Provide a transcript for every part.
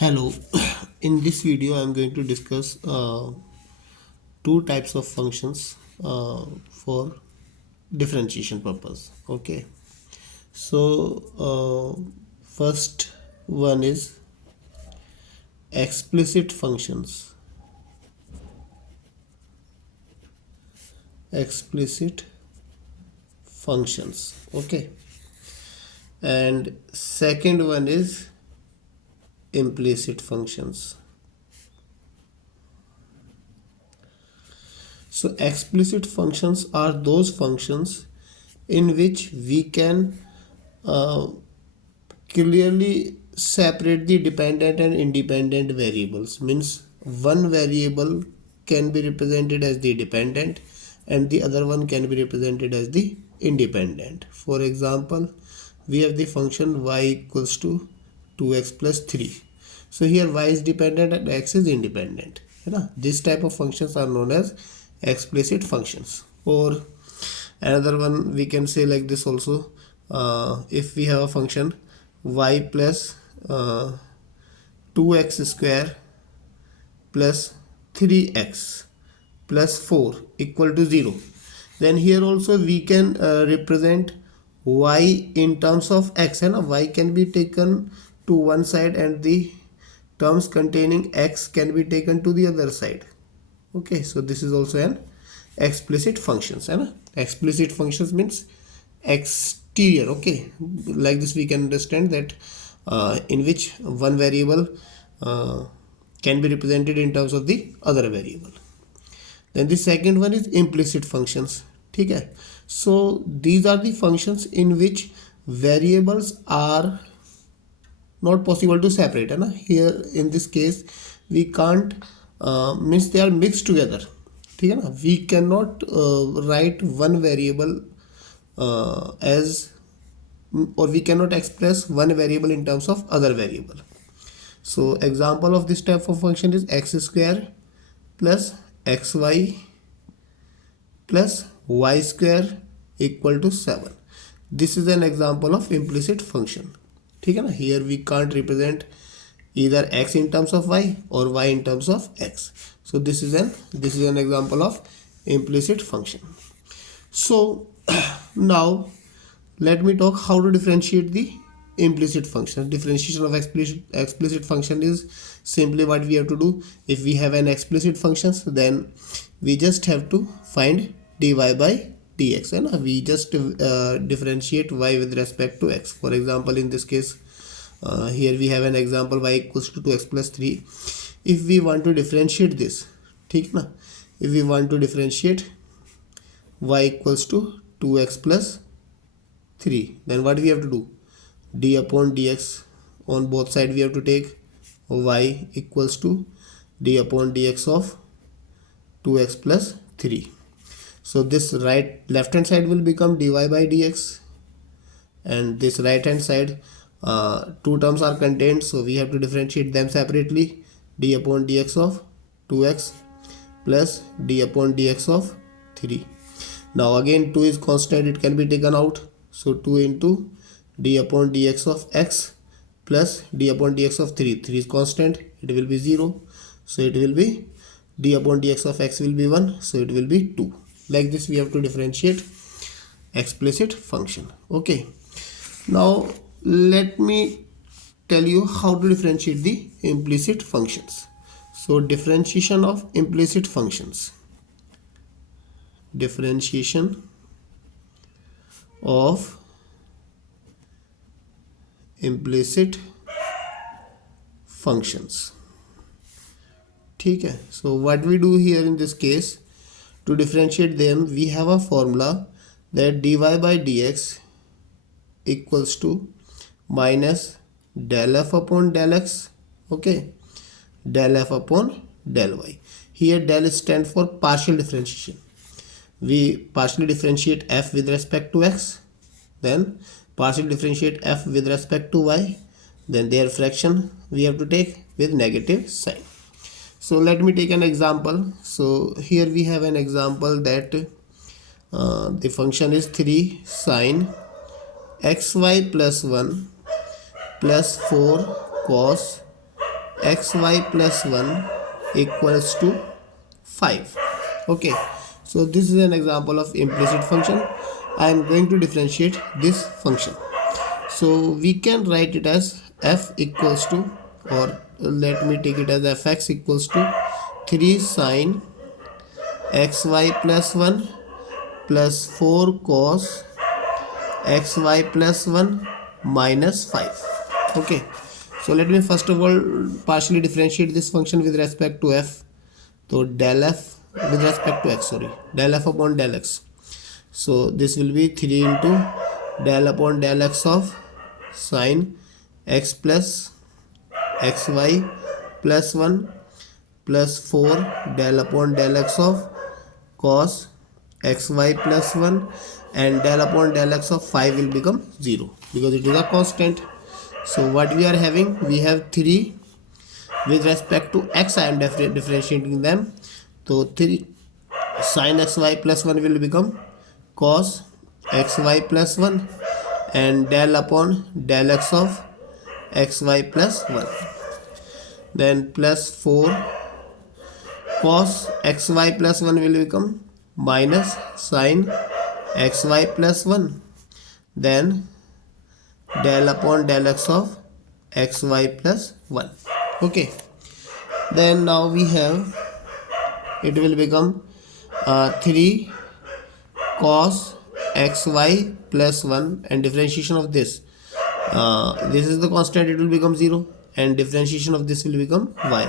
Hello, in this video I am going to discuss two types of functions for differentiation purpose. Okay, so first one is explicit functions. Explicit functions. Okay, and second one is implicit functions. So explicit functions are those functions in which we can uh, clearly separate the dependent and independent variables. Means one variable can be represented as the dependent and the other one can be represented as the independent. For example, we have the function y equals to 2x plus 3. So here y is dependent and x is independent. This type of functions are known as explicit functions. Or another one we can say like this also, if we have a function y plus 2x square plus 3x plus 4 equal to 0, then here also we can represent y in terms of x, and y can be taken to one side and the terms containing x can be taken to the other side. Okay, so this is also an explicit functions, and explicit functions means exterior. Okay, like this we can understand that in which one variable uh, can be represented in terms of the other variable. Then the second one is implicit functions. Okay, so these are the functions in which variables are not possible to separate, है ना. Here in this case we can't means they are mixed together. ठीक है ना. We cannot write one variable as, or we cannot express one variable in terms of other variable. So example of this type of function is x square plus xy plus y square equal to 7. This is an example of implicit function. ठीक है ना. Here we can't represent either x in terms of y or y in terms of x. So this is an example of implicit function. So now let me talk how to differentiate the implicit function. Differentiation of explicit function is simply what we have to do. If we have an explicit functions, then we just have to find dy by dx, and we just differentiate y with respect to x. For example, in this case, here we have an example y equals to 2x plus 3. If we want to differentiate this, ठीक ना, if we want to differentiate y equals to 2x plus 3, then what we have to do? D upon dx, on both sides we have to take y equals to d upon dx of 2x plus 3. So this left hand side will become dy by dx, and this right hand side, two terms are contained, so we have to differentiate them separately. D upon dx of 2x plus d upon dx of 3. Now again 2 is constant, it can be taken out, so 2 into d upon dx of x plus d upon dx of 3. 3 is constant, it will be 0, so it will be d upon dx of x will be 1, so it will be 2. Like this we have to differentiate explicit function. Okay, now let me tell you how to differentiate the implicit functions. So differentiation of implicit functions. Differentiation of implicit functions. ठीक है. So what we do here in this case, to differentiate them, we have a formula that dy by dx equals to minus del f upon del x. Okay, del f upon del y. Here del stands for partial differentiation. We partially differentiate f with respect to x, then partially differentiate f with respect to y, then their fraction we have to take with negative sign. So let me take an example. So here we have an example that the function is 3 sine xy plus 1 plus 4 cos xy plus 1 equals to 5. Okay, so this is an example of implicit function. I am going to differentiate this function. So we can write it as f equals to, or let me take it as fx equals to 3 sine xy plus 1 plus 4 cos xy plus 1 minus 5. Okay, so let me first of all partially differentiate this function with respect to f. So del f with respect to x, sorry, del f upon del x. So this will be 3 into del upon del x of sine x plus xy plus 1 plus 4 del upon del x of cos xy plus 1, and del upon del x of 5 will become 0 because it is a constant. So what we are having, we have 3 with respect to x. I am differentiating them. So 3 sin xy plus 1 will become cos xy plus 1, and del upon del x of xy plus 1, then plus 4 cos xy plus 1 will become minus sin xy plus 1, then del upon del x of xy plus 1. Okay, then now we have, it will become 3 cos xy plus 1, and differentiation of this is the constant, it will become 0, and differentiation of this will become y.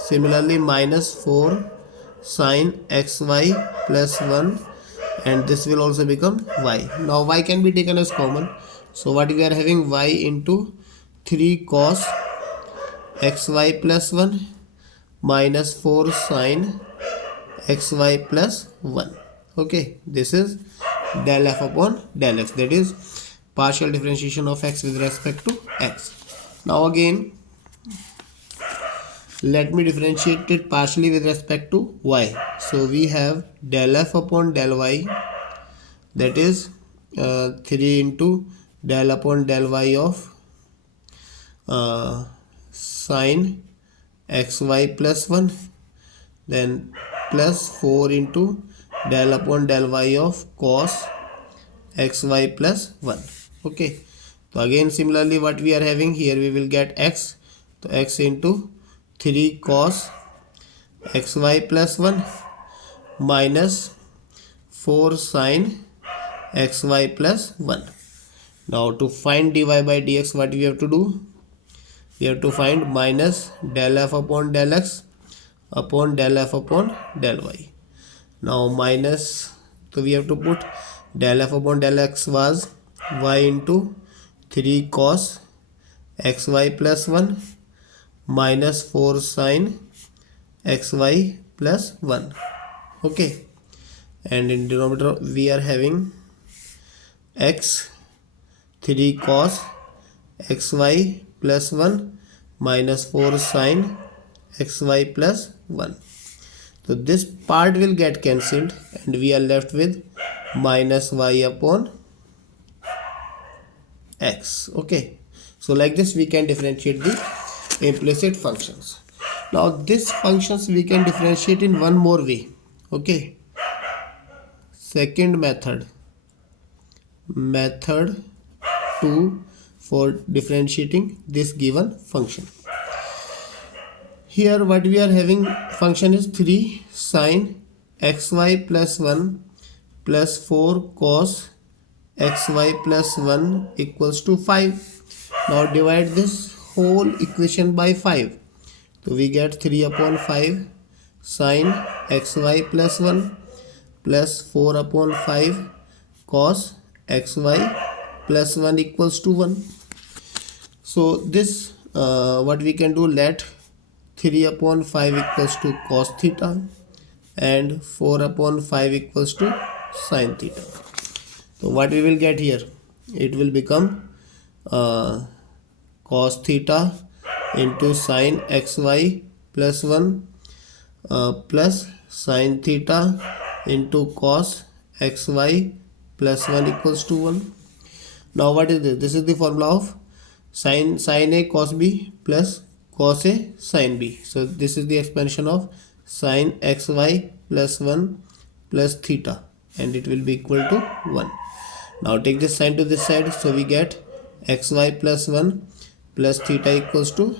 Similarly, minus 4 sin xy plus 1, and this will also become y. Now y can be taken as common, so what we are having, y into 3 cos xy plus 1 minus 4 sin xy plus 1. Okay, this is del f upon del x, that is partial differentiation of x with respect to x. Now again, let me differentiate it partially with respect to y. So we have del f upon del y, that is 3 into del upon del y of sin xy plus 1, then plus 4 into del upon del y of cos xy plus 1. Okay, so again similarly what we are having here, we will get x, so x into 3 cos xy plus 1 minus 4 sin xy plus 1. Now to find dy by dx, what we have to do, we have to find minus del f upon del x upon del f upon del y. Now minus, so we have to put del f upon del x was y into 3 cos xy plus 1 minus 4 sin xy plus 1. Okay, and in denominator we are having x 3 cos xy plus 1 minus 4 sin xy plus 1. So this part will get cancelled and we are left with minus y upon x. Okay, so like this we can differentiate the implicit functions. Now these functions we can differentiate in one more way. Okay, second method 2 for differentiating this given function. Here what we are having, function is 3 sin xy plus 1 plus 4 cos xy plus 1 equals to 5. Now divide this whole equation by 5. So we get 3 upon 5 sin xy plus 1 plus 4 upon 5 cos xy plus 1 equals to 1. So this what we can do, let 3 upon 5 equals to cos theta and 4 upon 5 equals to sin theta. So what we will get here, it will become cos theta into sin xy plus 1 plus sin theta into cos xy plus 1 equals to 1. Now what is this? This is the formula of sin A cos B plus cos A sin B. So this is the expansion of sin xy plus 1 plus theta, and it will be equal to 1. Now take this sign to this side, so we get xy plus 1 plus theta equals to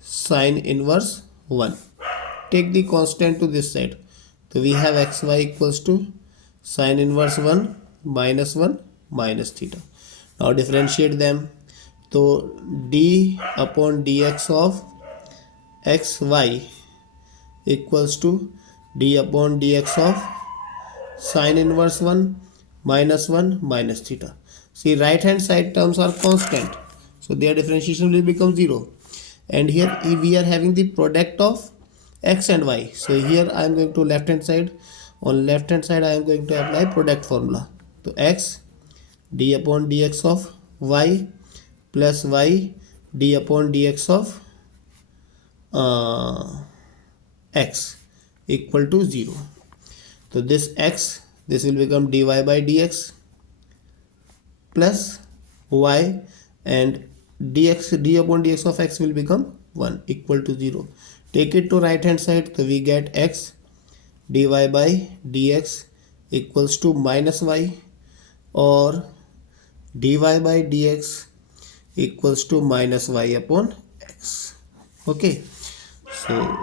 sin inverse 1. Take the constant to this side, so we have xy equals to sin inverse 1 minus 1 minus theta. Now differentiate them. So d upon dx of xy equals to d upon dx of sin inverse 1 minus 1 minus theta. See, right hand side terms are constant, so their differentiation will become 0. And here we are having the product of x and y. So here I am going to left hand side. On left hand side I am going to apply product formula. So x d upon dx of y plus y d upon dx of x equal to 0. So this x, this will become dy by dx plus y, and dx d upon dx of x will become 1 equal to 0. Take it to right hand side, so we get x dy by dx equals to minus y, or dy by dx equals to minus y upon x. Okay, so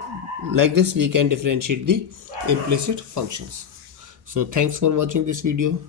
like this we can differentiate the implicit functions. So thanks for watching this video.